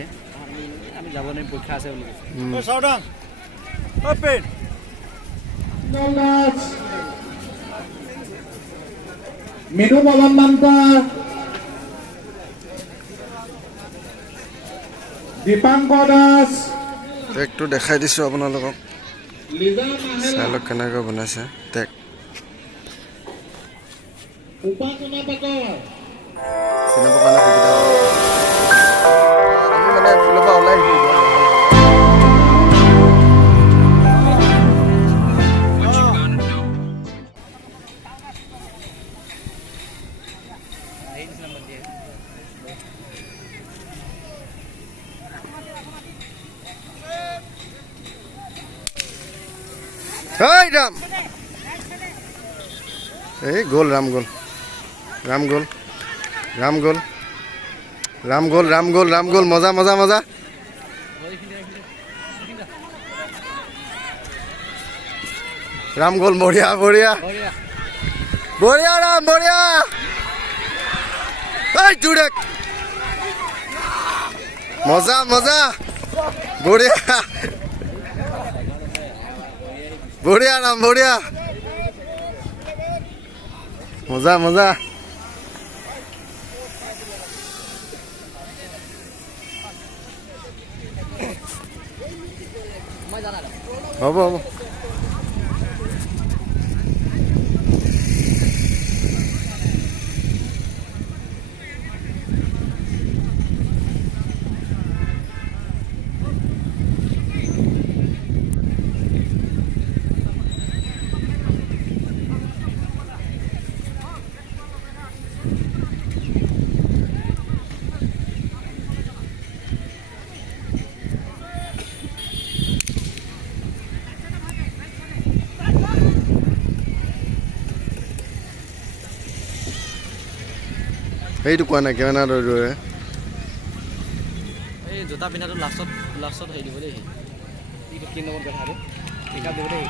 কৈছে আমি যাব নোৱাৰিম পৰীক্ষা আছে বুলি কৈছে সাৱধান অপেন মিনু মদন নামটা দীপাংকৰ দাস টেকটো দেখাই দিছোঁ আপোনালোকক চাই লওক কেনেকৈ বনাইছে টেক উপাসনা পাকৰ চিনাবৰ কাৰণে সুবিধা হ'ব আমি মানে ফিলৰ পৰা ওলাই আহিছোঁ Hey Ram! Hey, goal, Ram goal. Ram goal. Ram goal. Ram goal, Ram goal, Ram goal. Maza, maza, maza. Ram goal, Moria, Moria. Moria, Ram, Moria. Hey, Judek. Maza, maza. Moria. Boria Ram, Boria. Maza, maza. Habo, habo. এইটো কোৱা নাই কেনে দৌৰে এই জোতা পিন্ধাটো লাষ্টত হেৰি দিব দেই এইটো 3 নম্বৰ কথাটো পিক আপ দিব দেই